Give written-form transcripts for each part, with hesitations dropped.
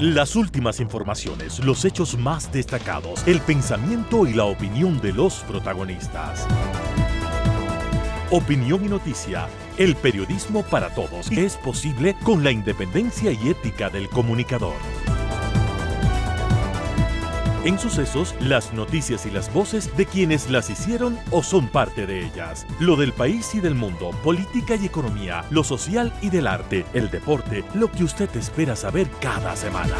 Las últimas informaciones, los hechos más destacados, el pensamiento y la opinión de los protagonistas. Opinión y noticia, el periodismo para todos, es posible con la independencia y ética del comunicador. En Sucesos, las noticias y las voces de quienes las hicieron o son parte de ellas. Lo del país y del mundo, política y economía, lo social y del arte, el deporte, lo que usted espera saber cada semana.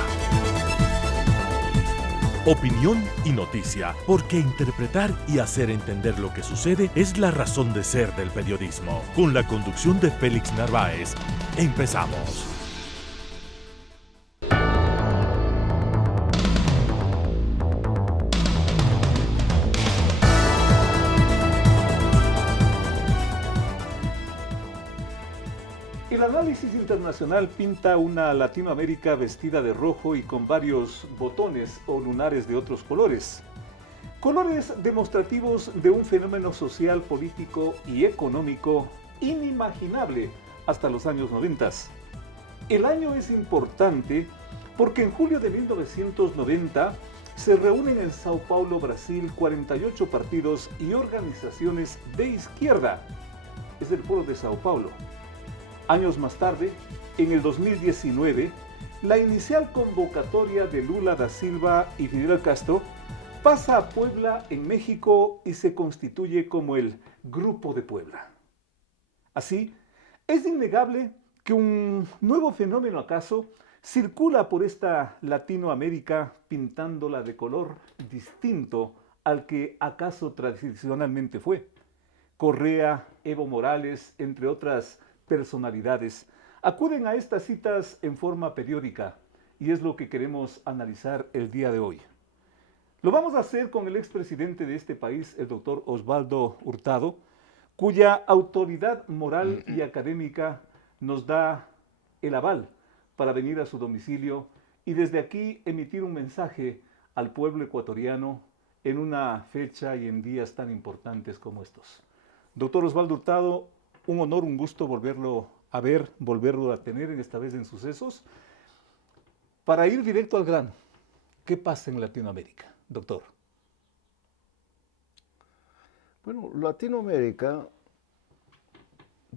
Opinión y noticia, porque interpretar y hacer entender lo que sucede es la razón de ser del periodismo. Con la conducción de Félix Narváez, empezamos. El análisis internacional pinta una Latinoamérica vestida de rojo y con varios botones o lunares de otros colores. Colores demostrativos de un fenómeno social, político y económico inimaginable hasta los años 90. El año es importante porque en julio de 1990 se reúnen en Sao Paulo, Brasil, 48 partidos y organizaciones de izquierda. Es el Foro de Sao Paulo. Años más tarde, en el 2019, la inicial convocatoria de Lula da Silva y Fidel Castro pasa a Puebla, en México, y se constituye como el Grupo de Puebla. Así, es innegable que un nuevo fenómeno acaso circula por esta Latinoamérica pintándola de color distinto al que acaso tradicionalmente fue. Correa, Evo Morales, entre otras personalidades, acuden a estas citas en forma periódica y es lo que queremos analizar el día de hoy. Lo vamos a hacer con el expresidente de este país, el doctor Osvaldo Hurtado, cuya autoridad moral y académica nos da el aval para venir a su domicilio y desde aquí emitir un mensaje al pueblo ecuatoriano en una fecha y en días tan importantes como estos. Doctor Osvaldo Hurtado, un honor, un gusto volverlo a ver, volverlo a tener, esta vez en Sucesos. Para ir directo al grano, ¿qué pasa en Latinoamérica, doctor? Bueno, Latinoamérica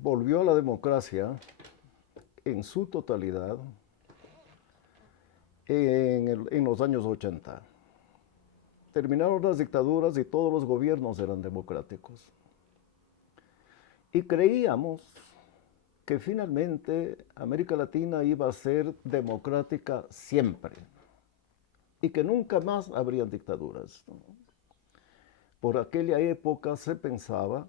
volvió a la democracia en su totalidad en los años 80. Terminaron las dictaduras y todos los gobiernos eran democráticos. Y creíamos que finalmente América Latina iba a ser democrática siempre y que nunca más habrían dictaduras. Por aquella época se pensaba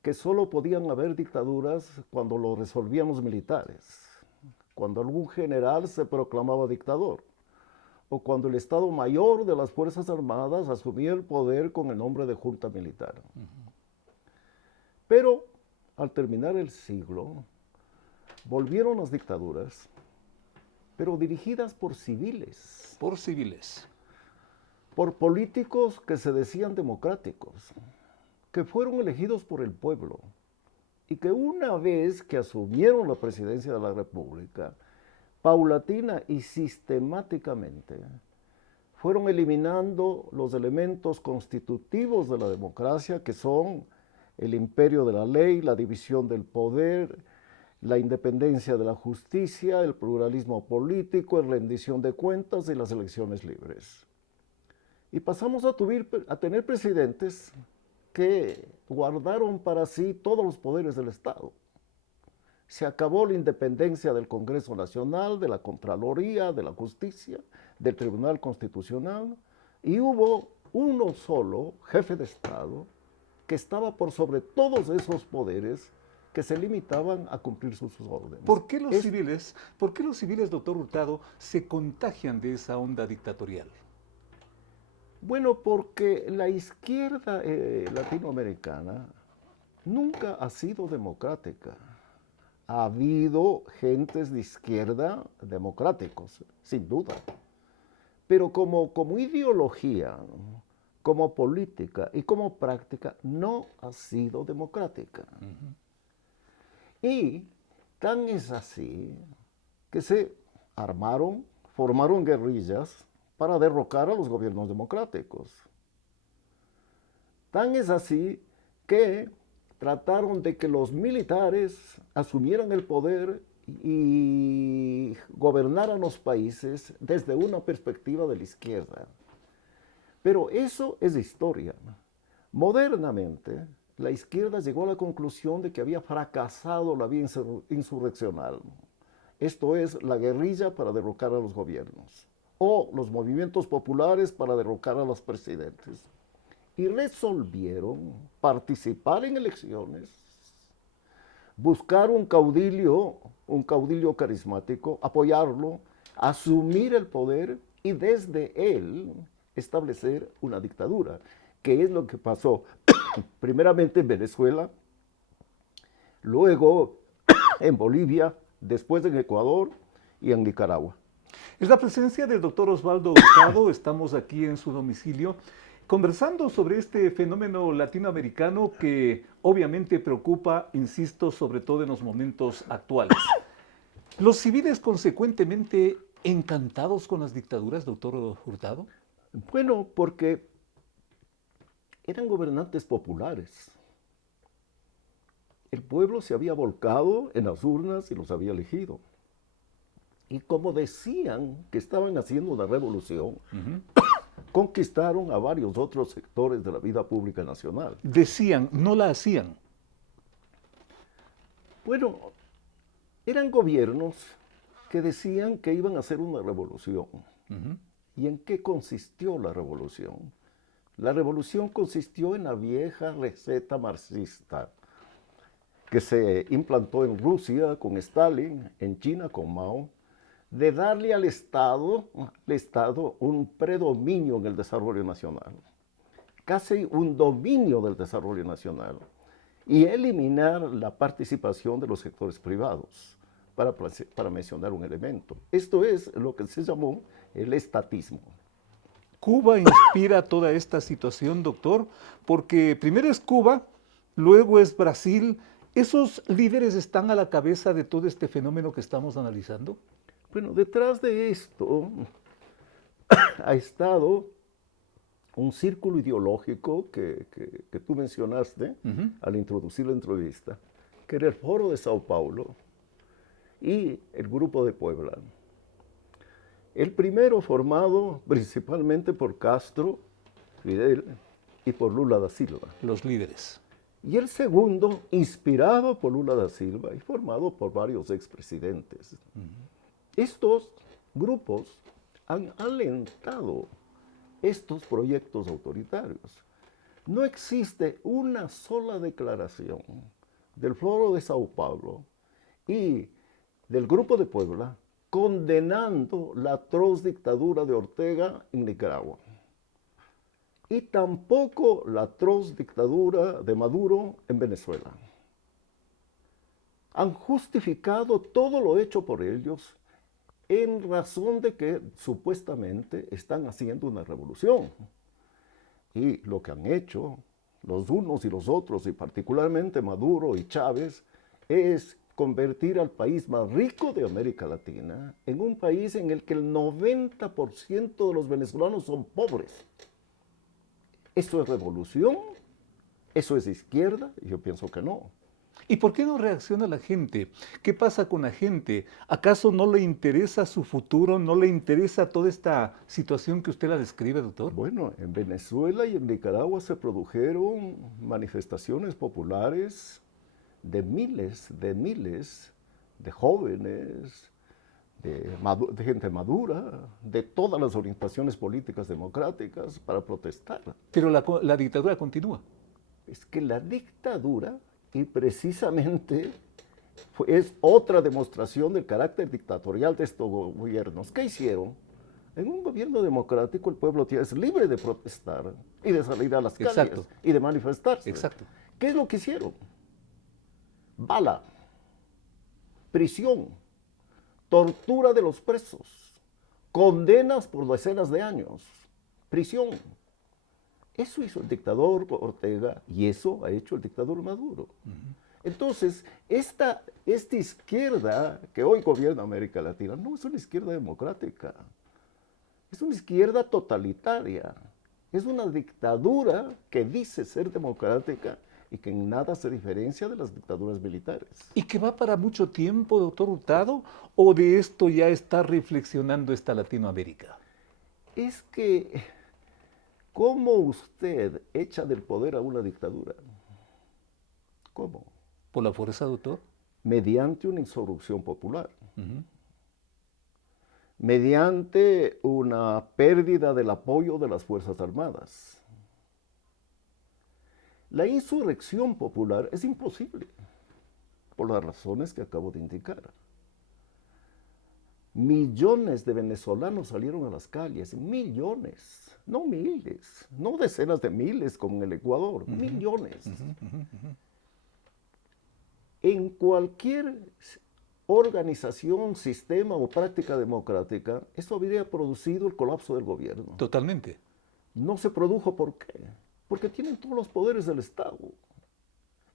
que solo podían haber dictaduras cuando lo resolvían los militares, cuando algún general se proclamaba dictador o cuando el Estado Mayor de las Fuerzas Armadas asumía el poder con el nombre de junta militar. Pero al terminar el siglo, volvieron las dictaduras, pero dirigidas por civiles. Por civiles. Por políticos que se decían democráticos, que fueron elegidos por el pueblo y que una vez que asumieron la presidencia de la República, paulatina y sistemáticamente, fueron eliminando los elementos constitutivos de la democracia, que son el imperio de la ley, la división del poder, la independencia de la justicia, el pluralismo político, la rendición de cuentas y las elecciones libres. Y pasamos a tener presidentes que guardaron para sí todos los poderes del Estado. Se acabó la independencia del Congreso Nacional, de la Contraloría, de la Justicia, del Tribunal Constitucional, y hubo uno solo jefe de Estado que estaba por sobre todos esos poderes que se limitaban a cumplir sus órdenes. ¿Por qué los civiles, doctor Hurtado, se contagian de esa onda dictatorial? Bueno, porque la izquierda latinoamericana nunca ha sido democrática. Ha habido gentes de izquierda democráticos, sin duda. Pero como ideología, como política y como práctica, no ha sido democrática. Y tan es así que se armaron formaron guerrillas para derrocar a los gobiernos democráticos. Tan es así que trataron de que los militares asumieran el poder y gobernaran los países desde una perspectiva de la izquierda. Pero eso es historia. Modernamente, la izquierda llegó a la conclusión de que había fracasado la vía insurreccional. Esto es, la guerrilla para derrocar a los gobiernos, o los movimientos populares para derrocar a los presidentes. Y resolvieron participar en elecciones, buscar un caudillo carismático, apoyarlo, asumir el poder y desde él establecer una dictadura, que es lo que pasó primeramente en Venezuela, luego en Bolivia, después en Ecuador y en Nicaragua. Es la presencia del doctor Osvaldo Hurtado, estamos aquí en su domicilio, conversando sobre este fenómeno latinoamericano que obviamente preocupa, insisto, sobre todo en los momentos actuales. ¿Los civiles consecuentemente encantados con las dictaduras, doctor Hurtado? Bueno, porque eran gobernantes populares. El pueblo se había volcado en las urnas y los había elegido. Y como decían que estaban haciendo una revolución, conquistaron a varios otros sectores de la vida pública nacional. Decían, no la hacían. Bueno, eran gobiernos que decían que iban a hacer una revolución. ¿Y en qué consistió la revolución? La revolución consistió en la vieja receta marxista que se implantó en Rusia con Stalin, en China con Mao, de darle al Estado un predominio en el desarrollo nacional, casi un dominio del desarrollo nacional, y eliminar la participación de los sectores privados, para mencionar un elemento. Esto es lo que se llamó el estatismo. Cuba inspira toda esta situación, doctor, porque primero es Cuba, luego es Brasil. ¿Esos líderes están a la cabeza de todo este fenómeno que estamos analizando? Bueno, detrás de esto ha estado un círculo ideológico que tú mencionaste al introducir la entrevista, que era el Foro de Sao Paulo y el Grupo de Puebla. El primero formado principalmente por Castro, Fidel y por Lula da Silva. Los líderes. Y el segundo, inspirado por Lula da Silva y formado por varios expresidentes. Estos grupos han alentado estos proyectos autoritarios. No existe una sola declaración del Foro de Sao Paulo y del Grupo de Puebla condenando la atroz dictadura de Ortega en Nicaragua. Y tampoco la atroz dictadura de Maduro en Venezuela. Han justificado todo lo hecho por ellos en razón de que supuestamente están haciendo una revolución. Y lo que han hecho los unos y los otros, y particularmente Maduro y Chávez, es convertir al país más rico de América Latina en un país en el que el 90% de los venezolanos son pobres. ¿Eso es revolución? ¿Eso es izquierda? Yo pienso que no. ¿Y por qué no reacciona la gente? ¿Qué pasa con la gente? ¿Acaso no le interesa su futuro? ¿No le interesa toda esta situación que usted la describe, doctor? Bueno, en Venezuela y en Nicaragua se produjeron manifestaciones populares de miles de jóvenes, de gente madura, de todas las orientaciones políticas democráticas para protestar. Pero la dictadura continúa. Es que la dictadura, y precisamente es otra demostración del carácter dictatorial de estos gobiernos. ¿Qué hicieron? En un gobierno democrático el pueblo es libre de protestar y de salir a las calles y de manifestarse. Exacto. ¿Qué es lo que hicieron? Bala, prisión, tortura de los presos, condenas por decenas de años, prisión. Eso hizo el dictador Ortega y eso ha hecho el dictador Maduro. Entonces, esta izquierda que hoy gobierna América Latina no es una izquierda democrática, es una izquierda totalitaria, es una dictadura que dice ser democrática y que en nada se diferencia de las dictaduras militares. ¿Y que va para mucho tiempo, doctor Hurtado? ¿O de esto ya está reflexionando esta Latinoamérica? Es que, ¿cómo usted echa del poder a una dictadura? ¿Cómo? ¿Por la fuerza, doctor? Mediante una insurrección popular. Mediante una pérdida del apoyo de las Fuerzas Armadas. La insurrección popular es imposible, por las razones que acabo de indicar. Millones de venezolanos salieron a las calles, millones, no miles, no decenas de miles como en el Ecuador, millones. En cualquier organización, sistema o práctica democrática, eso habría producido el colapso del gobierno. Totalmente. No se produjo, ¿por qué? Porque tienen todos los poderes del Estado.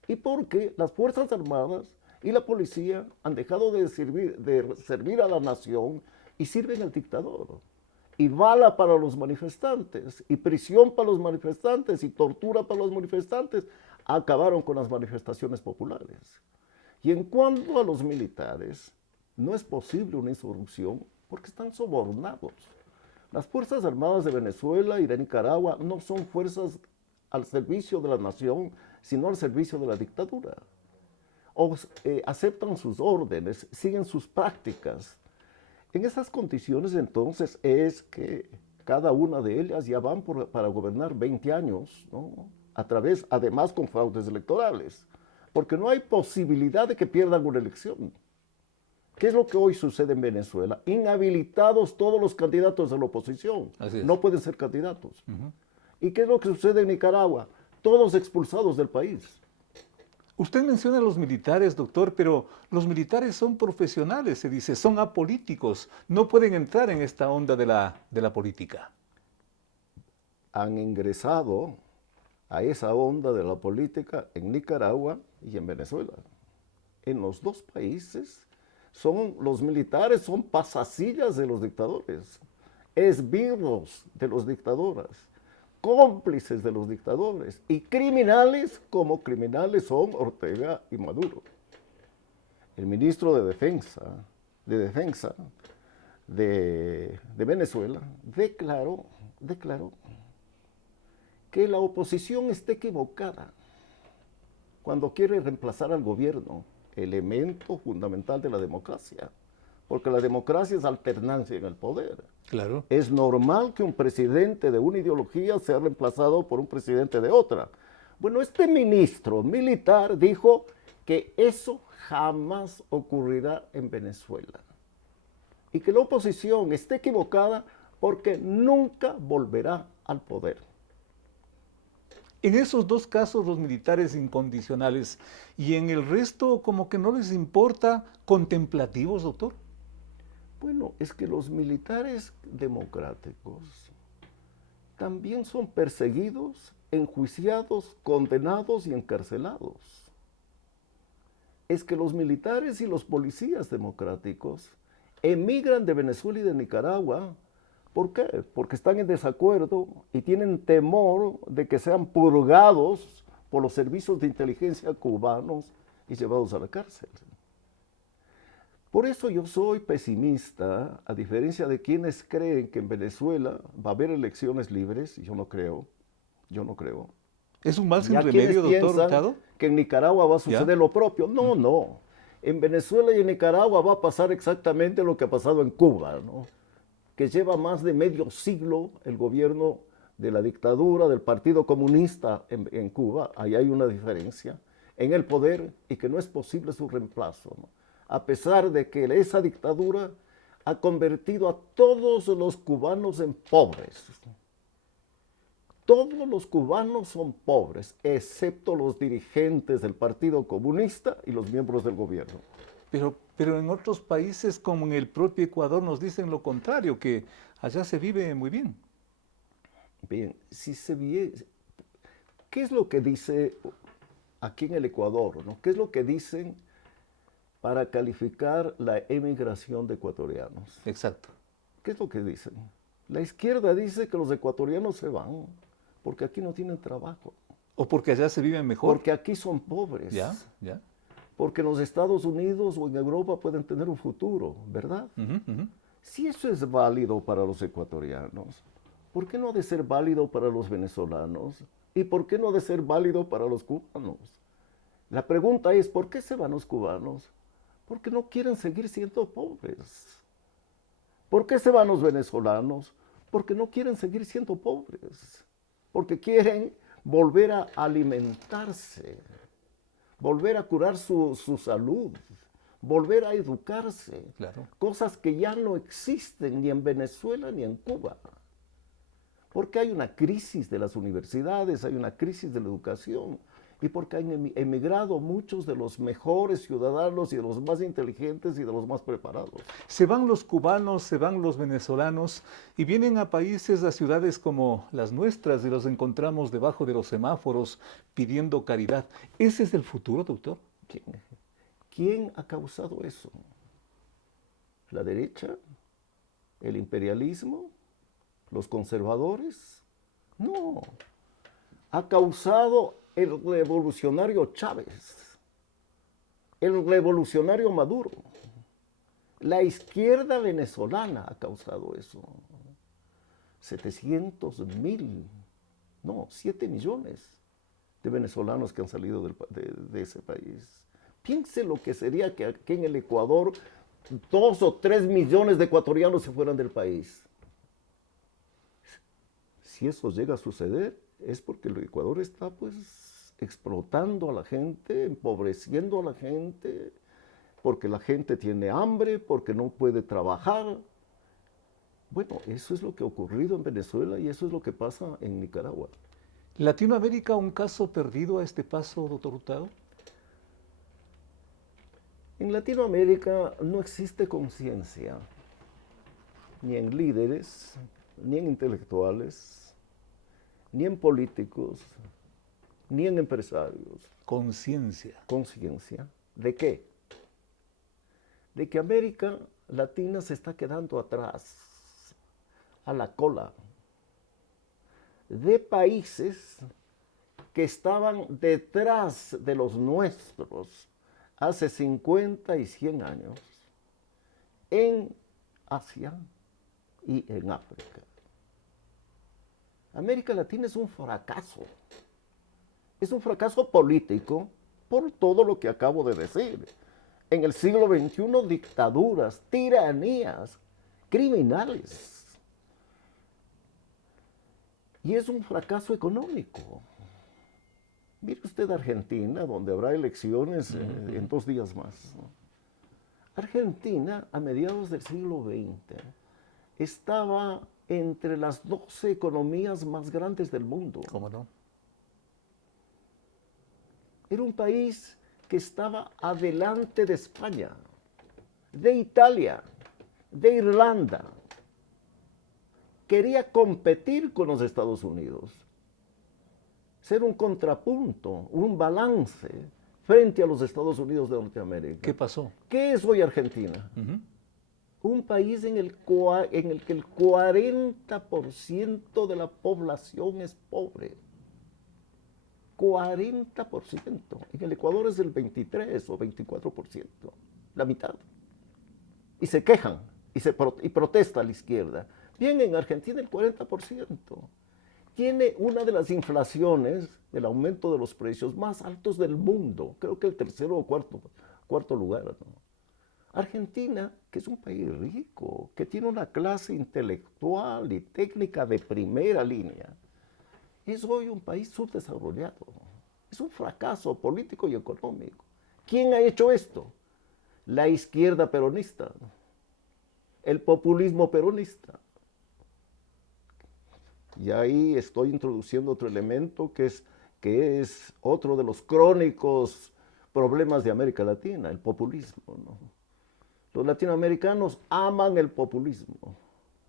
Y porque las Fuerzas Armadas y la policía han dejado de servir a la nación y sirven al dictador. Y bala para los manifestantes, y prisión para los manifestantes, y tortura para los manifestantes, acabaron con las manifestaciones populares. Y en cuanto a los militares, no es posible una insurrección porque están sobornados. Las Fuerzas Armadas de Venezuela y de Nicaragua no son fuerzas al servicio de la nación, sino al servicio de la dictadura. O aceptan sus órdenes, siguen sus prácticas. En esas condiciones, entonces, es que cada una de ellas ya van para gobernar 20 años, ¿no? Además con fraudes electorales, porque no hay posibilidad de que pierdan una elección. ¿Qué es lo que hoy sucede en Venezuela? Inhabilitados todos los candidatos de la oposición. No pueden ser candidatos. ¿Y qué es lo que sucede en Nicaragua? Todos expulsados del país. Usted menciona a los militares, doctor, pero los militares son profesionales, se dice, son apolíticos, no pueden entrar en esta onda de la política. Han ingresado a esa onda de la política en Nicaragua y en Venezuela. En los dos países los militares son pasasillas de los dictadores, esbirros de los dictadores, cómplices de los dictadores y criminales como criminales son Ortega y Maduro. El ministro de Defensa de Venezuela declaró que la oposición está equivocada cuando quiere reemplazar al gobierno, elemento fundamental de la democracia, porque la democracia es alternancia en el poder. Claro. Es normal que un presidente de una ideología sea reemplazado por un presidente de otra. Bueno, este ministro militar dijo que eso jamás ocurrirá en Venezuela y que la oposición está equivocada porque nunca volverá al poder. En esos dos casos, los militares incondicionales, y en el resto como que no les importa, contemplativos, doctor. Bueno, es que los militares democráticos también son perseguidos, enjuiciados, condenados y encarcelados. Es que los militares y los policías democráticos emigran de Venezuela y de Nicaragua. ¿Por qué? Porque están en desacuerdo y tienen temor de que sean purgados por los servicios de inteligencia cubanos y llevados a la cárcel. Por eso yo soy pesimista, a diferencia de quienes creen que en Venezuela va a haber elecciones libres, y yo no creo. ¿Es un mal sin Ya remedio, quienes doctor piensan Hurtado? que en Nicaragua va a suceder lo propio. No, no. En Venezuela y en Nicaragua va a pasar exactamente lo que ha pasado en Cuba, ¿no? Que lleva más de medio siglo el gobierno de la dictadura, del Partido Comunista en Cuba, ahí hay una diferencia, en el poder y que no es posible su reemplazo, ¿no? A pesar de que esa dictadura ha convertido a todos los cubanos en pobres. Todos los cubanos son pobres, excepto los dirigentes del Partido Comunista y los miembros del gobierno. Pero en otros países, como en el propio Ecuador, nos dicen lo contrario, que allá se vive muy bien. Bien, si se vive, ¿qué es lo que dice aquí en el Ecuador, ¿no? ¿Qué es lo que dicen para calificar la emigración de ecuatorianos? Exacto. ¿Qué es lo que dicen? La izquierda dice que los ecuatorianos se van porque aquí no tienen trabajo. ¿O porque allá se vive mejor? Porque aquí son pobres. Ya, ya. Porque en los Estados Unidos o en Europa pueden tener un futuro, ¿verdad? Si eso es válido para los ecuatorianos, ¿por qué no ha de ser válido para los venezolanos? ¿Y por qué no ha de ser válido para los cubanos? La pregunta es, ¿por qué se van los cubanos? Porque no quieren seguir siendo pobres. ¿Por qué se van los venezolanos? Porque no quieren seguir siendo pobres. Porque quieren volver a alimentarse, volver a curar su salud, volver a educarse. Claro. Cosas que ya no existen ni en Venezuela ni en Cuba. Porque hay una crisis de las universidades, hay una crisis de la educación y porque han emigrado muchos de los mejores ciudadanos y de los más inteligentes y de los más preparados. Se van los cubanos, se van los venezolanos y vienen a países, a ciudades como las nuestras y los encontramos debajo de los semáforos pidiendo caridad. ¿Ese es el futuro, doctor? ¿Quién ha causado eso? ¿La derecha? ¿El imperialismo? ¿Los conservadores? No. Ha causado el revolucionario Chávez, el revolucionario Maduro. La izquierda venezolana ha causado eso. 700,000, no, 7 millones de venezolanos que han salido de ese país. Piense lo que sería que aquí en el Ecuador 2 o 3 millones de ecuatorianos se fueran del país. Si eso llega a suceder, es porque el Ecuador está pues explotando a la gente, empobreciendo a la gente, porque la gente tiene hambre, porque no puede trabajar. Bueno, eso es lo que ha ocurrido en Venezuela y eso es lo que pasa en Nicaragua. ¿Latinoamérica un caso perdido a este paso, doctor Hurtado? En Latinoamérica no existe conciencia, ni en líderes, ni en intelectuales, ni en políticos, ni en empresarios. Conciencia. ¿Conciencia? ¿De qué? De que América Latina se está quedando atrás, a la cola, de países que estaban detrás de los nuestros hace 50 y 100 años, en Asia y en África. América Latina es un fracaso. Es un fracaso político por todo lo que acabo de decir. En el siglo XXI, dictaduras, tiranías, criminales. Y es un fracaso económico. Mire usted Argentina, donde habrá elecciones en 2 días más. Argentina, a mediados del siglo XX, estaba entre las 12 economías más grandes del mundo. ¿Cómo no? Era un país que estaba adelante de España, de Italia, de Irlanda. Quería competir con los Estados Unidos, ser un contrapunto, un balance frente a los Estados Unidos de Norteamérica. ¿Qué pasó? ¿Qué es hoy Argentina? Un país en el que el 40% de la población es pobre. 40%. En el Ecuador es del 23 o 24%, la mitad. Y se quejan y protesta a la izquierda. Bien, en Argentina el 40%. Tiene una de las inflaciones, el aumento de los precios más altos del mundo. Creo que el tercero o cuarto lugar, ¿no? Argentina, que es un país rico, que tiene una clase intelectual y técnica de primera línea, es hoy un país subdesarrollado. Es un fracaso político y económico. ¿Quién ha hecho esto? La izquierda peronista, el populismo peronista. Y ahí estoy introduciendo otro elemento que es otro de los crónicos problemas de América Latina, el populismo, ¿no? Los latinoamericanos aman el populismo,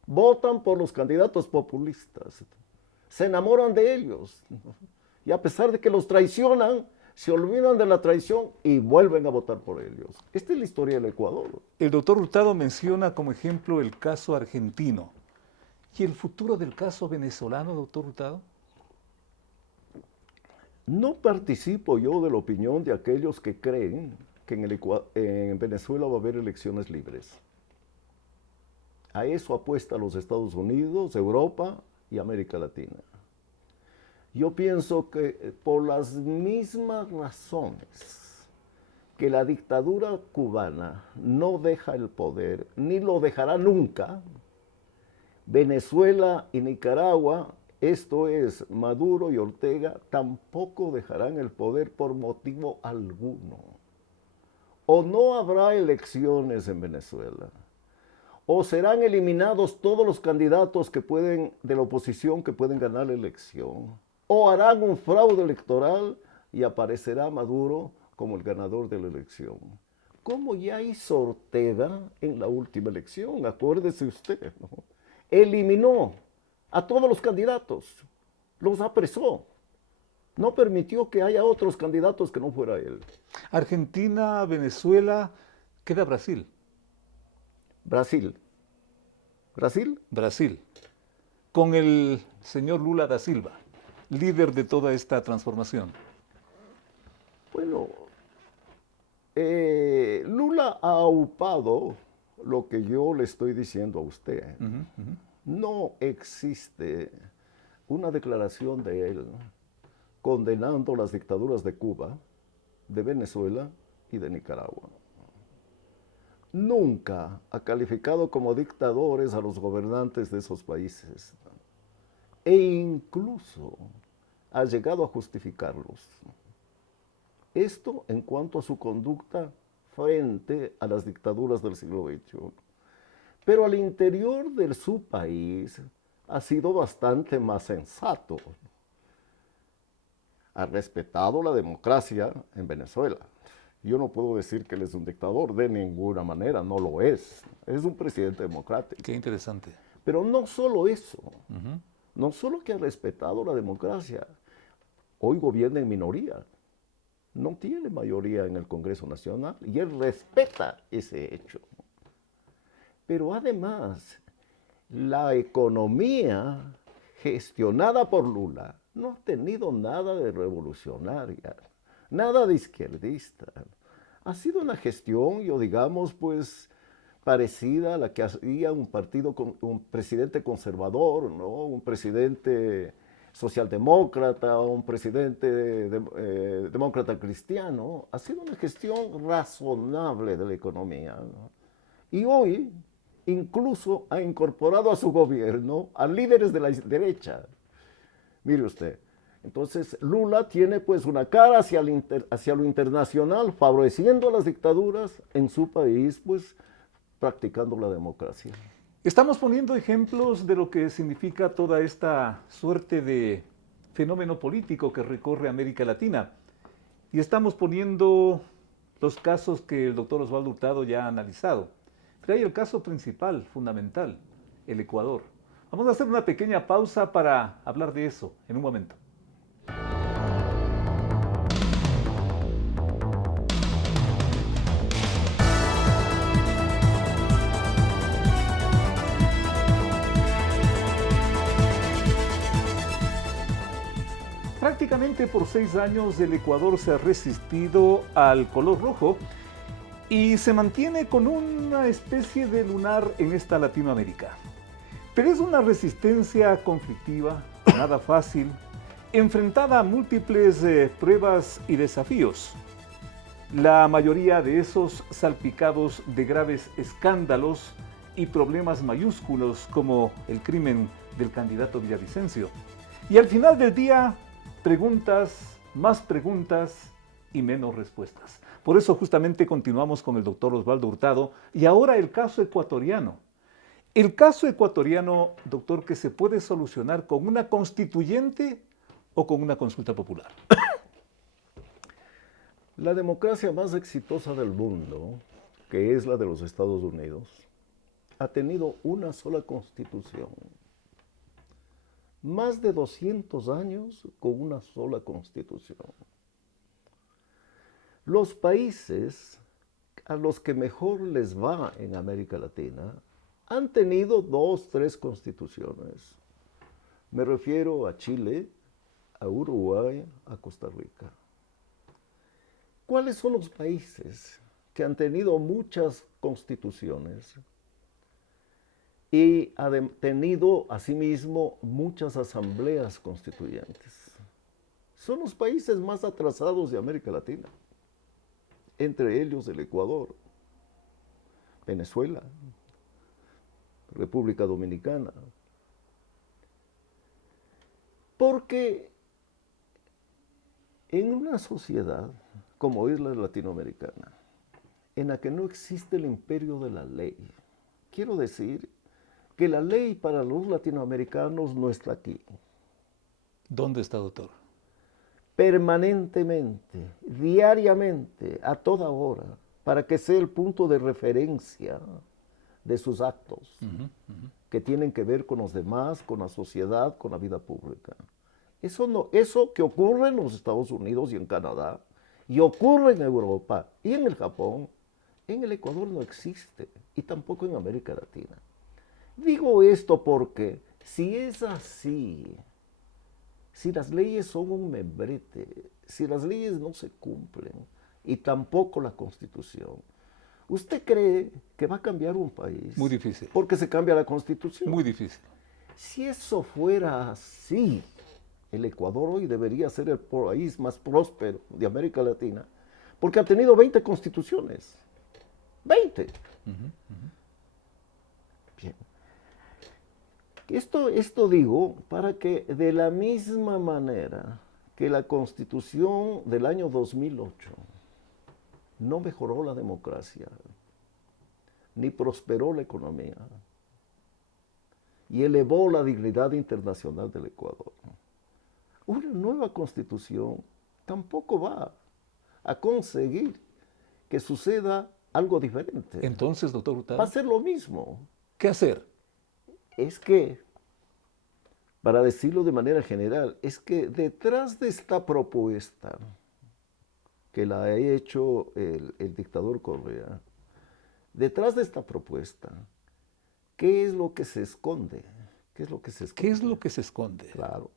votan por los candidatos populistas, se enamoran de ellos, y a pesar de que los traicionan, se olvidan de la traición y vuelven a votar por ellos. Esta es la historia del Ecuador. El doctor Hurtado menciona como ejemplo el caso argentino. ¿Y el futuro del caso venezolano, doctor Hurtado? No participo yo de la opinión de aquellos que creen que en Venezuela va a haber elecciones libres. A eso apuestan los Estados Unidos, Europa y América Latina. Yo pienso que por las mismas razones que la dictadura cubana no deja el poder, ni lo dejará nunca, Venezuela y Nicaragua, esto es Maduro y Ortega, tampoco dejarán el poder por motivo alguno. O no habrá elecciones en Venezuela, o serán eliminados todos los candidatos de la oposición que pueden ganar la elección, o harán un fraude electoral y aparecerá Maduro como el ganador de la elección. Como ya hizo Ortega en la última elección, acuérdese usted, ¿no? Eliminó a todos los candidatos, los apresó, no permitió que haya otros candidatos que no fuera él. Argentina, Venezuela, queda Brasil. Brasil. ¿Brasil? Brasil, con el señor Lula da Silva, líder de toda esta transformación. Bueno, Lula ha aupado lo que yo le estoy diciendo a usted. No existe una declaración de él condenando las dictaduras de Cuba, de Venezuela y de Nicaragua. Nunca ha calificado como dictadores a los gobernantes de esos países e incluso ha llegado a justificarlos. Esto en cuanto a su conducta frente a las dictaduras del siglo XXI. Pero al interior de su país ha sido bastante más sensato. Ha respetado la democracia en Venezuela. Yo no puedo decir que él es un dictador de ninguna manera, no lo es. Es un presidente democrático. Qué interesante. Pero no solo eso, no solo que ha respetado la democracia, hoy gobierna en minoría, no tiene mayoría en el Congreso Nacional y él respeta ese hecho. Pero además, la economía gestionada por Lula no ha tenido nada de revolucionaria, nada de izquierdista. Ha sido una gestión, digamos, pues, parecida a la que hacía un presidente conservador, ¿no? Un presidente socialdemócrata, un presidente demócrata cristiano. Ha sido una gestión razonable de la economía, ¿no? Y hoy incluso ha incorporado a su gobierno a líderes de la derecha. Mire usted. Entonces, Lula tiene pues una cara hacia lo internacional, favoreciendo a las dictaduras en su país, pues practicando la democracia. Estamos poniendo ejemplos de lo que significa toda esta suerte de fenómeno político que recorre América Latina. Y estamos poniendo los casos que el doctor Osvaldo Hurtado ya ha analizado. Pero hay el caso principal, fundamental, el Ecuador. Vamos a hacer una pequeña pausa para hablar de eso en un momento. Prácticamente por 6 años el Ecuador se ha resistido al color rojo y se mantiene con una especie de lunar en esta Latinoamérica. Pero es una resistencia conflictiva, nada fácil, enfrentada a múltiples pruebas y desafíos. La mayoría de esos salpicados de graves escándalos y problemas mayúsculos como el crimen del candidato Villavicencio. Y al final del día, más preguntas y menos respuestas. Por eso justamente continuamos con el doctor Osvaldo Hurtado y ahora el caso ecuatoriano. El caso ecuatoriano, doctor, que se puede solucionar con una constituyente o con una consulta popular. La democracia más exitosa del mundo, que es la de los Estados Unidos, ha tenido una sola constitución. Más de 200 años con una sola constitución. Los países a los que mejor les va en América Latina han tenido 2, 3 constituciones. Me refiero a Chile, a Uruguay, a Costa Rica. ¿Cuáles son los países que han tenido muchas constituciones y han tenido asimismo muchas asambleas constituyentes? Son los países más atrasados de América Latina, entre ellos el Ecuador, Venezuela, República Dominicana. Porque en una sociedad como es la latinoamericana, en la que no existe el imperio de la ley, quiero decir que la ley para los latinoamericanos no está aquí. ¿Dónde está, doctor? Permanentemente, diariamente, a toda hora, para que sea el punto de referencia de sus actos, que tienen que ver con los demás, con la sociedad, con la vida pública. Eso que ocurre en los Estados Unidos y en Canadá, y ocurre en Europa y en el Japón, en el Ecuador no existe, y tampoco en América Latina. Digo esto porque si es así, si las leyes son un membrete, si las leyes no se cumplen, y tampoco la Constitución, ¿usted cree que va a cambiar un país? Muy difícil. Porque se cambia la Constitución. Muy difícil. Si eso fuera así, el Ecuador hoy debería ser el país más próspero de América Latina, porque ha tenido 20 constituciones. 20. Bien. Esto digo para que de la misma manera que la Constitución del año 2008 no mejoró la democracia, ni prosperó la economía, y elevó la dignidad internacional del Ecuador, una nueva Constitución tampoco va a conseguir que suceda algo diferente. Entonces, doctor Hurtado, Va a ser lo mismo. ¿qué hacer? Es que, para decirlo de manera general, es que detrás de esta propuesta que la ha hecho el dictador Correa, detrás de esta propuesta, ¿qué es lo que se esconde? ¿Qué es lo que se esconde? ¿Qué es lo que se esconde? Claro.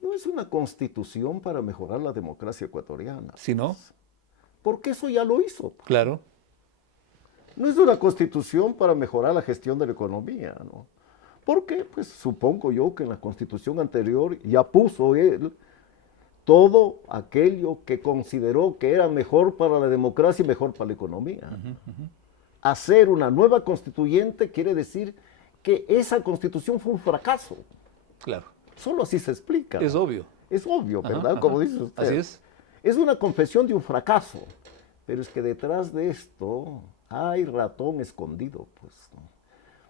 No es una constitución para mejorar la democracia ecuatoriana. ¿Sí, no? Porque eso ya lo hizo. Claro. No es una constitución para mejorar la gestión de la economía, ¿no? Porque, pues, supongo yo que en la constitución anterior ya puso él todo aquello que consideró que era mejor para la democracia y mejor para la economía. Hacer una nueva constituyente quiere decir que esa constitución fue un fracaso. Claro. Solo así se explica. Es obvio. Es obvio, ¿verdad? Como dice usted. Así es. Es una confesión de un fracaso. Pero es que detrás de esto hay ratón escondido, pues.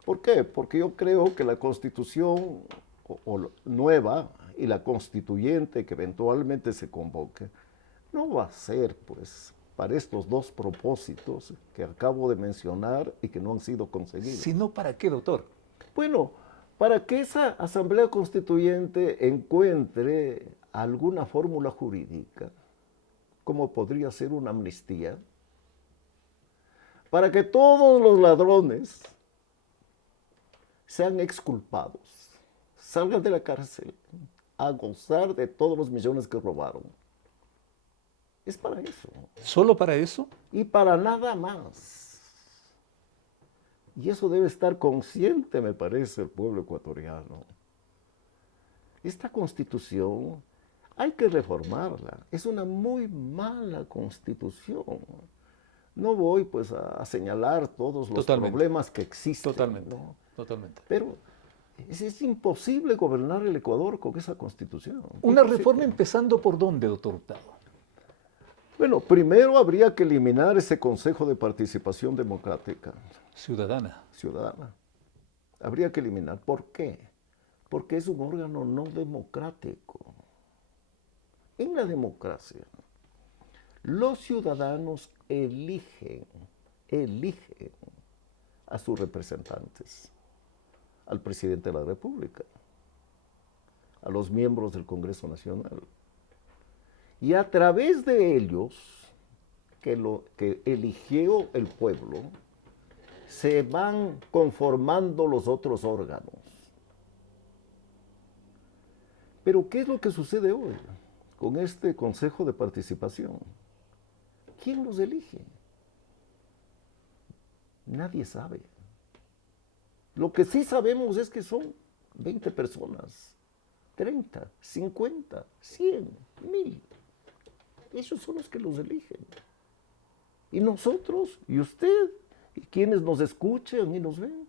¿Por qué? Porque yo creo que la constitución nueva y la constituyente que eventualmente se convoque no va a ser, pues, para estos dos propósitos que acabo de mencionar y que no han sido conseguidos. Si no, ¿para qué, doctor? Bueno, para que esa asamblea constituyente encuentre alguna fórmula jurídica, como podría ser una amnistía, para que todos los ladrones sean exculpados, salgan de la cárcel a gozar de todos los millones que robaron. Es para eso. ¿Solo para eso? Y para nada más. Y eso debe estar consciente, me parece, el pueblo ecuatoriano. Esta constitución hay que reformarla. Es una muy mala constitución. No voy pues a señalar todos los problemas que existen. Totalmente, ¿no? Totalmente. Pero es imposible gobernar el Ecuador con esa constitución. ¿Una reforma empezando por dónde, doctor Hurtado? Bueno, primero habría que eliminar ese Consejo de Participación Democrática. Ciudadana. Ciudadana. Habría que eliminar. ¿Por qué? Porque es un órgano no democrático. En la democracia, los ciudadanos eligen a sus representantes, al presidente de la República, a los miembros del Congreso Nacional. Y a través de ellos que eligió el pueblo, se van conformando los otros órganos. Pero ¿qué es lo que sucede hoy con este Consejo de Participación? ¿Quién los elige? Nadie sabe. Lo que sí sabemos es que son 20 personas, 30, 50, 100, 1000. Ellos son los que los eligen. Y nosotros, y usted, y quienes nos escuchan y nos ven,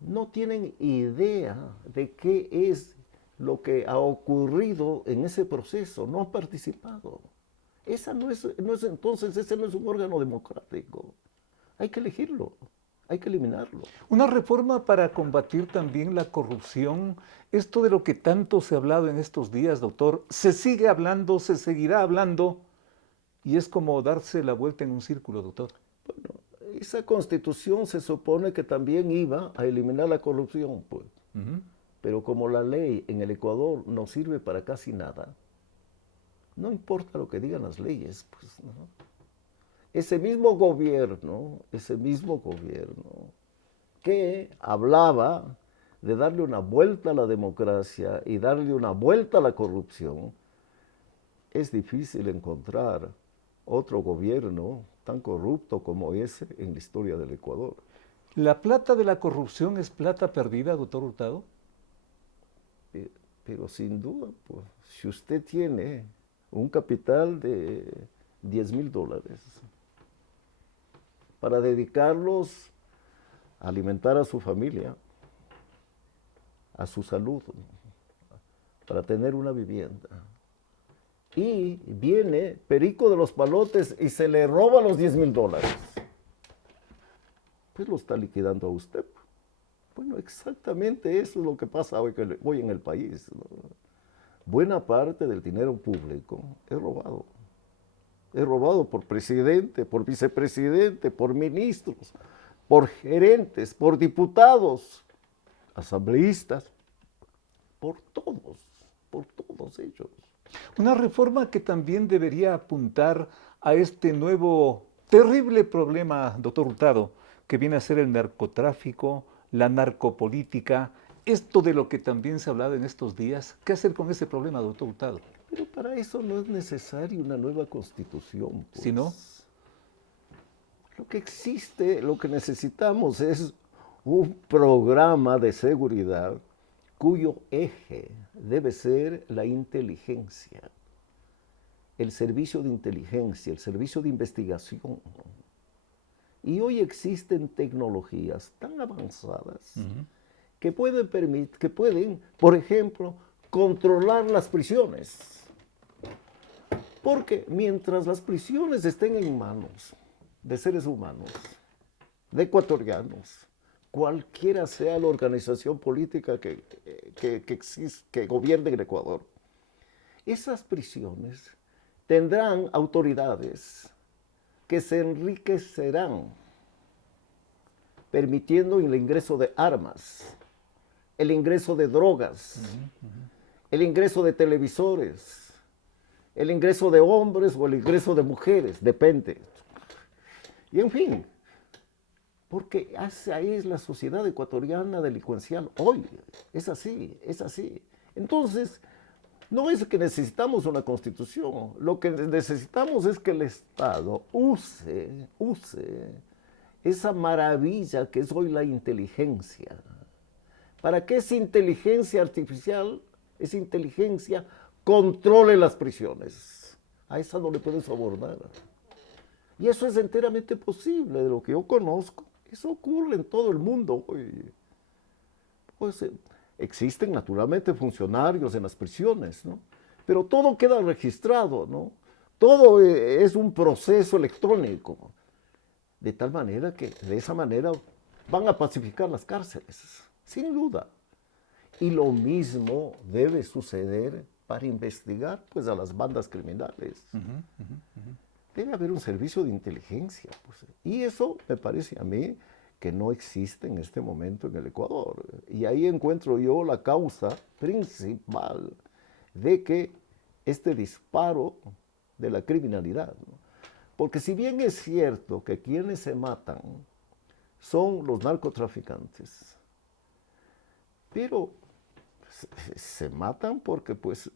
no tienen idea de qué es lo que ha ocurrido en ese proceso, no han participado. Ese no es un órgano democrático. Hay que elegirlo, hay que eliminarlo. Una reforma para combatir también la corrupción, esto de lo que tanto se ha hablado en estos días, doctor, se sigue hablando, se seguirá hablando, y es como darse la vuelta en un círculo, doctor. Bueno, esa constitución se supone que también iba a eliminar la corrupción, pues. Pero como la ley en el Ecuador no sirve para casi nada, no importa lo que digan las leyes, pues, ¿no? Ese mismo gobierno que hablaba de darle una vuelta a la democracia y darle una vuelta a la corrupción, es difícil encontrar otro gobierno tan corrupto como ese en la historia del Ecuador. ¿La plata de la corrupción es plata perdida, doctor Hurtado? Pero sin duda, pues, si usted tiene un capital de $10,000 para dedicarlos a alimentar a su familia, a su salud, para tener una vivienda, y viene Perico de los Palotes y se le roba los $10,000, pues lo está liquidando a usted. Bueno, exactamente eso es lo que pasa hoy en el país, ¿no? Buena parte del dinero público es robado. Es robado por presidente, por vicepresidente, por ministros, por gerentes, por diputados, asambleístas, por todos ellos. Una reforma que también debería apuntar a este nuevo terrible problema, doctor Hurtado, que viene a ser el narcotráfico, la narcopolítica, esto de lo que también se ha hablado en estos días. ¿Qué hacer con ese problema, doctor Hurtado? Pero para eso no es necesaria una nueva constitución, pues. ¿Sí, no? Lo que existe, lo que necesitamos es un programa de seguridad cuyo eje debe ser la inteligencia, el servicio de inteligencia, el servicio de investigación. Y hoy existen tecnologías tan avanzadas que pueden, por ejemplo, controlar las prisiones. Porque mientras las prisiones estén en manos de seres humanos, de ecuatorianos, cualquiera sea la organización política que gobierne en Ecuador, esas prisiones tendrán autoridades que se enriquecerán permitiendo el ingreso de armas, el ingreso de drogas, el ingreso de televisores, el ingreso de hombres o el ingreso de mujeres, depende. Y en fin, porque esa es la sociedad ecuatoriana delincuencial hoy. Es así, es así. Entonces, no es que necesitamos una constitución, lo que necesitamos es que el Estado use esa maravilla que es hoy la inteligencia, para que esa inteligencia artificial, esa inteligencia, controle las prisiones. A esa no le pueden sobornar. Y eso es enteramente posible, de lo que yo conozco. Eso ocurre en todo el mundo hoy. Pues existen naturalmente funcionarios en las prisiones, ¿no? Pero todo queda registrado, ¿no? Todo es un proceso electrónico. De tal manera que de esa manera van a pacificar las cárceles, sin duda. Y lo mismo debe suceder para investigar, pues, a las bandas criminales. Debe haber un servicio de inteligencia, pues. Y eso me parece a mí que no existe en este momento en el Ecuador. Y ahí encuentro yo la causa principal de que este disparo de la criminalidad, ¿no? Porque si bien es cierto que quienes se matan son los narcotraficantes, pero se matan porque pues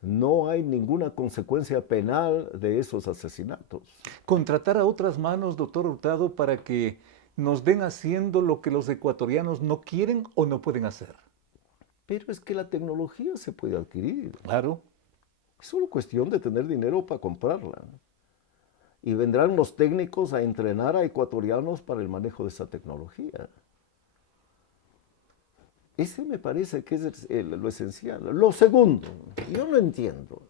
no hay ninguna consecuencia penal de esos asesinatos. Contratar a otras manos, doctor Hurtado, para que nos den haciendo lo que los ecuatorianos no quieren o no pueden hacer. Pero es que la tecnología se puede adquirir. Claro. Es solo cuestión de tener dinero para comprarla. Y vendrán los técnicos a entrenar a ecuatorianos para el manejo de esa tecnología. Ese me parece que es lo esencial. Lo segundo, yo no entiendo,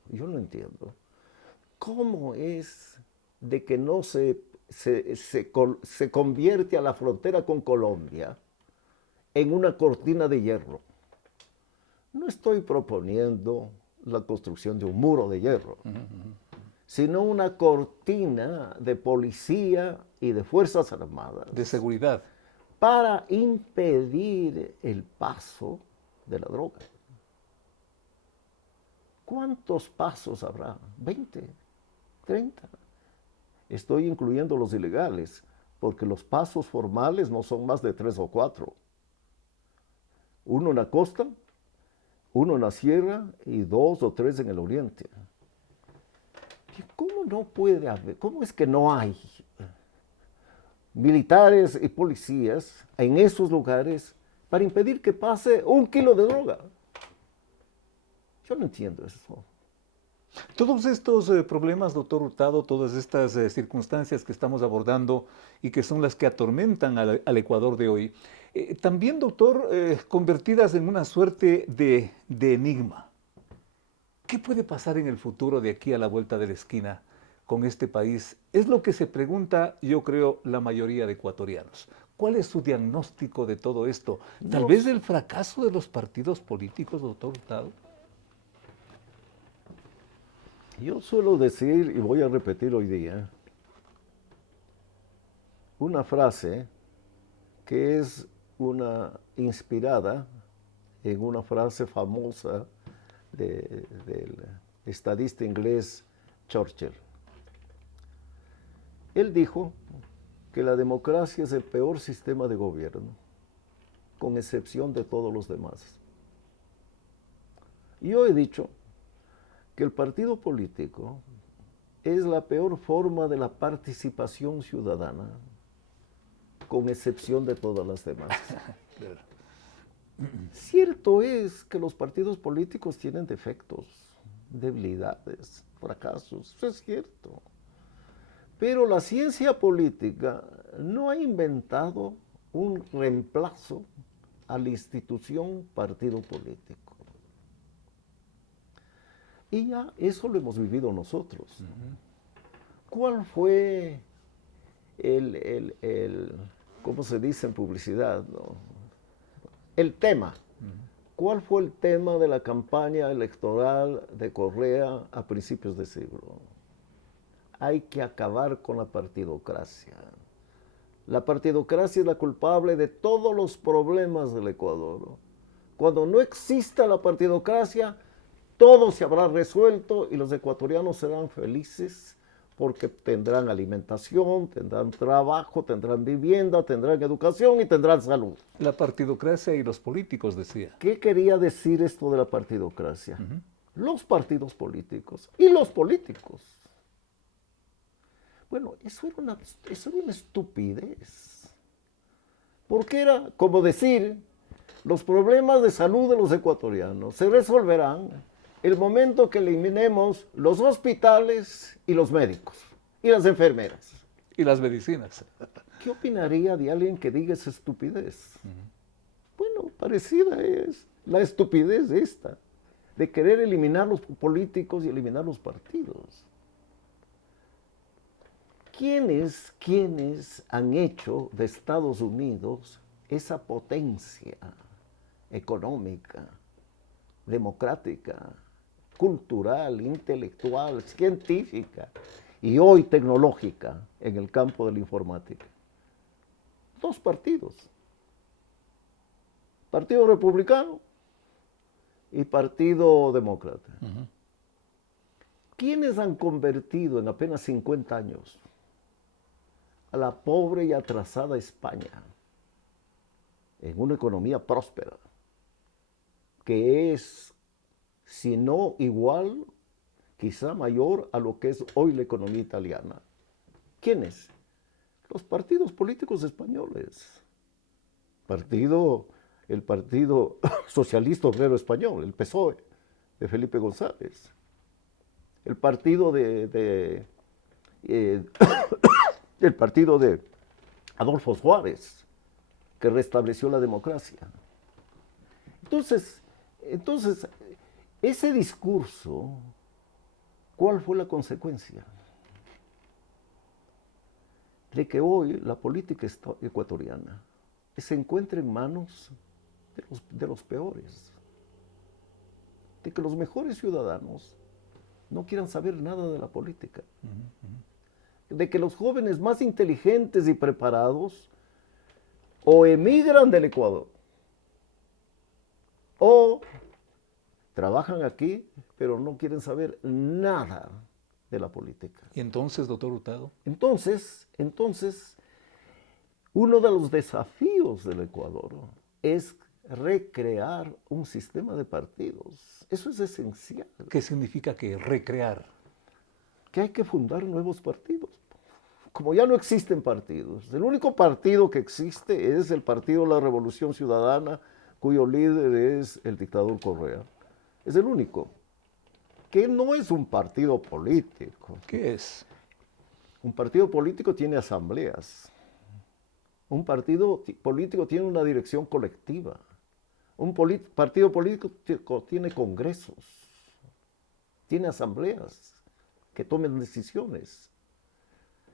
cómo es de que no se convierte a la frontera con Colombia en una cortina de hierro. No estoy proponiendo la construcción de un muro de hierro, sino una cortina de policía y de fuerzas armadas. De seguridad. Para impedir el paso de la droga. ¿Cuántos pasos habrá? 20, 30. Estoy incluyendo los ilegales, porque los pasos formales no son más de 3 o 4. Uno en la costa, uno en la sierra y 2 o 3 en el oriente. ¿Cómo no puede haber? ¿Cómo es que no hay militares y policías en esos lugares para impedir que pase 1 kilo de droga? Yo no entiendo eso. Todos estos problemas, doctor Hurtado, todas estas circunstancias que estamos abordando y que son las que atormentan al Ecuador de hoy, también, doctor, convertidas en una suerte de enigma. ¿Qué puede pasar en el futuro de aquí a la vuelta de la esquina con este país? Es lo que se pregunta, yo creo, la mayoría de ecuatorianos. ¿Cuál es su diagnóstico de todo esto? ¿Tal vez el fracaso de los partidos políticos, doctor Hurtado? Yo suelo decir, y voy a repetir hoy día, una frase que es inspirada en una frase famosa del estadista inglés Churchill. Él dijo que la democracia es el peor sistema de gobierno, con excepción de todos los demás. Yo he dicho que el partido político es la peor forma de la participación ciudadana, con excepción de todas las demás. Cierto es que los partidos políticos tienen defectos, debilidades, fracasos, eso es cierto. Pero la ciencia política no ha inventado un reemplazo a la institución partido político. Y ya eso lo hemos vivido nosotros. ¿Cuál fue ¿cómo se dice en publicidad, no? El tema? ¿Cuál fue el tema de la campaña electoral de Correa a principios de siglo? Hay que acabar con la partidocracia. La partidocracia es la culpable de todos los problemas del Ecuador. Cuando no exista la partidocracia, todo se habrá resuelto y los ecuatorianos serán felices porque tendrán alimentación, tendrán trabajo, tendrán vivienda, tendrán educación y tendrán salud. La partidocracia y los políticos, decía. ¿Qué quería decir esto de la partidocracia? Los partidos políticos y los políticos. Bueno, eso era una estupidez. Porque era como decir, los problemas de salud de los ecuatorianos se resolverán el momento que eliminemos los hospitales y los médicos y las enfermeras. Y las medicinas. ¿Qué opinaría de alguien que diga esa estupidez? Bueno, parecida es la estupidez esta, de querer eliminar los políticos y eliminar los partidos. ¿Quiénes han hecho de Estados Unidos esa potencia económica, democrática, cultural, intelectual, científica y hoy tecnológica en el campo de la informática? 2 partidos. Partido Republicano y Partido Demócrata. ¿quiénes han convertido en apenas 50 años a la pobre y atrasada España en una economía próspera, que es, si no igual, quizá mayor a lo que es hoy la economía italiana? ¿Quiénes? Los partidos políticos españoles. El Partido Socialista Obrero Español, el PSOE, de Felipe González. El partido el partido de Adolfo Suárez, que restableció la democracia. Entonces, ese discurso, ¿cuál fue la consecuencia? De que hoy la política ecuatoriana se encuentra en manos de los peores, de que los mejores ciudadanos no quieran saber nada de la política, de que los jóvenes más inteligentes y preparados o emigran del Ecuador o trabajan aquí, pero no quieren saber nada de la política. ¿Y entonces, doctor Hurtado? Entonces, uno de los desafíos del Ecuador es recrear un sistema de partidos. Eso es esencial. ¿Qué significa que recrear? Que hay que fundar nuevos partidos. Como ya no existen partidos, el único partido que existe es el Partido de la Revolución Ciudadana, cuyo líder es el dictador Correa. Es el único. Que no es un partido político. ¿Qué es? Un partido político tiene asambleas. Un partido político tiene una dirección colectiva. Un partido político tiene congresos, tiene asambleas que tomen decisiones.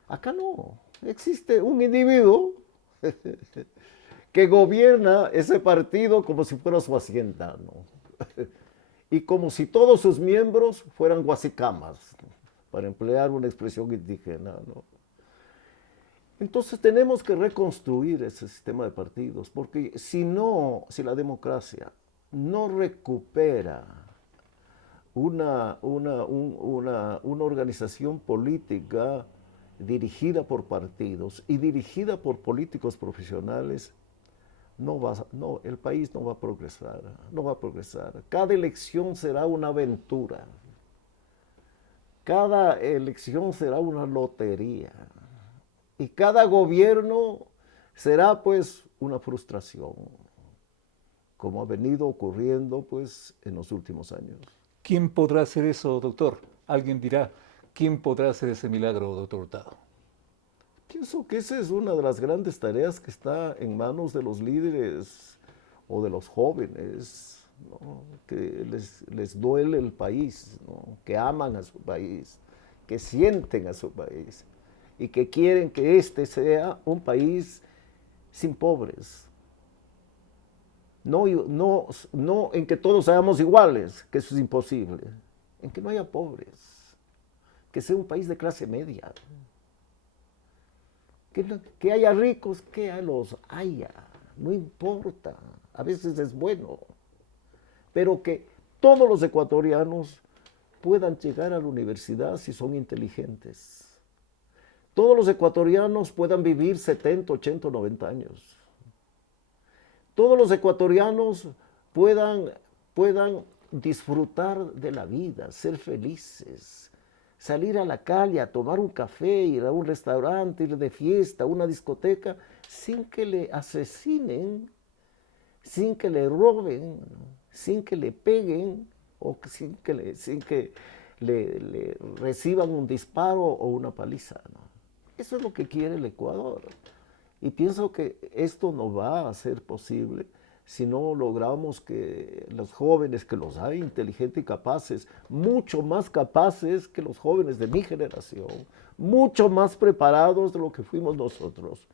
Acá no. Existe un individuo que gobierna ese partido como si fuera su hacienda, ¿no? Y como si todos sus miembros fueran guasicamas, para emplear una expresión indígena, ¿no? Entonces tenemos que reconstruir ese sistema de partidos, porque si la democracia no recupera una organización política dirigida por partidos y dirigida por políticos profesionales, el país no va a progresar, no va a progresar. Cada elección será una aventura, cada elección será una lotería. Y cada gobierno será pues una frustración, como ha venido ocurriendo pues en los últimos años. ¿Quién podrá hacer eso, doctor? Alguien dirá, ¿quién podrá hacer ese milagro, doctor Hurtado? Pienso que esa es una de las grandes tareas que está en manos de los líderes o de los jóvenes, ¿no? Que les duele el país, ¿no? Que aman a su país, que sienten a su país y que quieren que este sea un país sin pobres. No en que todos seamos iguales, que eso es imposible, en que no haya pobres, que sea un país de clase media, que haya ricos, que los haya, no importa, a veces es bueno, pero que todos los ecuatorianos puedan llegar a la universidad si son inteligentes. Todos los ecuatorianos puedan vivir 70, 80, 90 años. Todos los ecuatorianos puedan disfrutar de la vida, ser felices, salir a la calle a tomar un café, ir a un restaurante, ir de fiesta, a una discoteca, sin que le asesinen, sin que le roben, sin que le peguen o sin que le reciban un disparo o una paliza, ¿no? Eso es lo que quiere el Ecuador. Y pienso que esto no va a ser posible si no logramos que los jóvenes, que los hay inteligentes y capaces, mucho más capaces que los jóvenes de mi generación, mucho más preparados de lo que fuimos nosotros,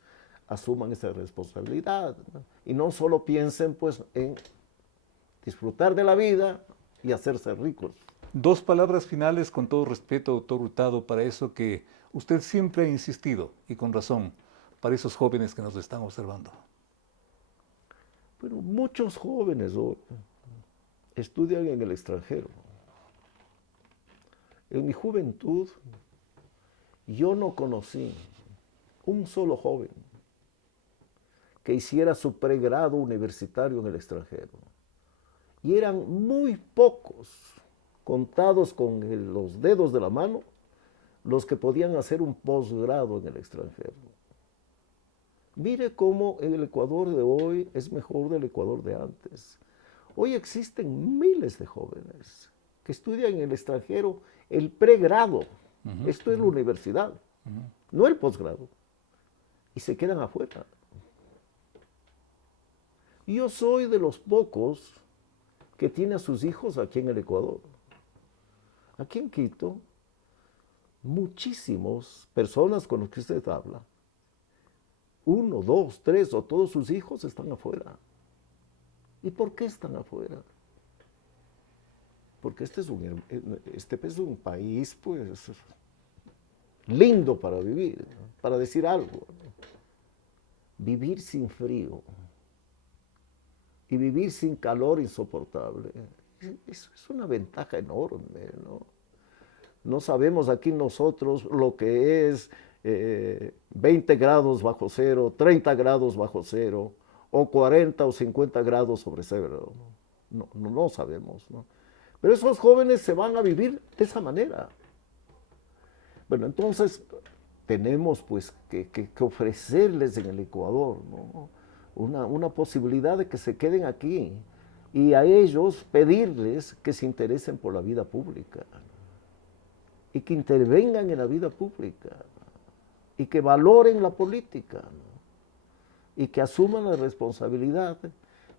asuman esa responsabilidad, ¿no? Y no solo piensen pues en disfrutar de la vida y hacerse ricos. Dos palabras finales, con todo respeto, doctor Hurtado, para eso que usted siempre ha insistido, y con razón, para esos jóvenes que nos están observando. Bueno, muchos jóvenes hoy estudian en el extranjero. En mi juventud, yo no conocí un solo joven que hiciera su pregrado universitario en el extranjero. Y eran muy pocos, contados con los dedos de la mano, los que podían hacer un posgrado en el extranjero. Mire cómo el Ecuador de hoy es mejor del Ecuador de antes. Hoy existen miles de jóvenes que estudian en el extranjero el pregrado. Esto es la universidad, no el posgrado. Y se quedan afuera. Yo soy de los pocos que tiene a sus hijos aquí en el Ecuador. Aquí en Quito, muchísimas personas con las que usted habla, 1, 2, 3 o todos sus hijos están afuera. ¿Y por qué están afuera? Porque este es un país, pues, lindo para vivir, ¿no? Para decir algo, ¿no? Vivir sin frío y vivir sin calor insoportable, es una ventaja enorme, ¿no? No sabemos aquí nosotros lo que es 20 grados bajo cero, 30 grados bajo cero, o 40 o 50 grados sobre cero. No sabemos, ¿no? Pero esos jóvenes se van a vivir de esa manera. Bueno, entonces tenemos pues que ofrecerles en el Ecuador, ¿no? Una posibilidad de que se queden aquí y a ellos pedirles que se interesen por la vida pública y que intervengan en la vida pública y que valoren la política, ¿no? Y que asuman la responsabilidad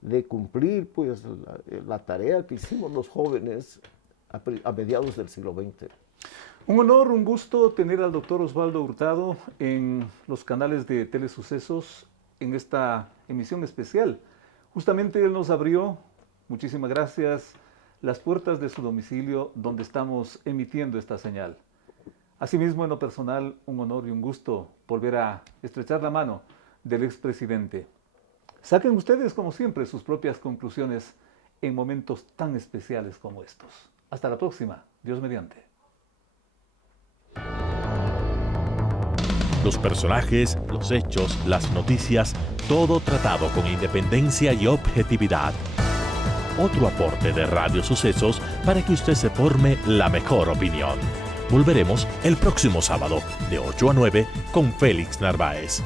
de cumplir pues la tarea que hicimos los jóvenes a mediados del siglo XX. Un honor, un gusto tener al doctor Osvaldo Hurtado en los canales de Telesucesos en esta emisión especial. Justamente él nos abrió, muchísimas gracias, las puertas de su domicilio donde estamos emitiendo esta señal. Asimismo, en lo personal, un honor y un gusto volver a estrechar la mano del expresidente. Saquen ustedes, como siempre, sus propias conclusiones en momentos tan especiales como estos. Hasta la próxima. Dios mediante. Los personajes, los hechos, las noticias, todo tratado con independencia y objetividad. Otro aporte de Radio Sucesos para que usted se forme la mejor opinión. Volveremos el próximo sábado de 8 a 9 con Félix Narváez.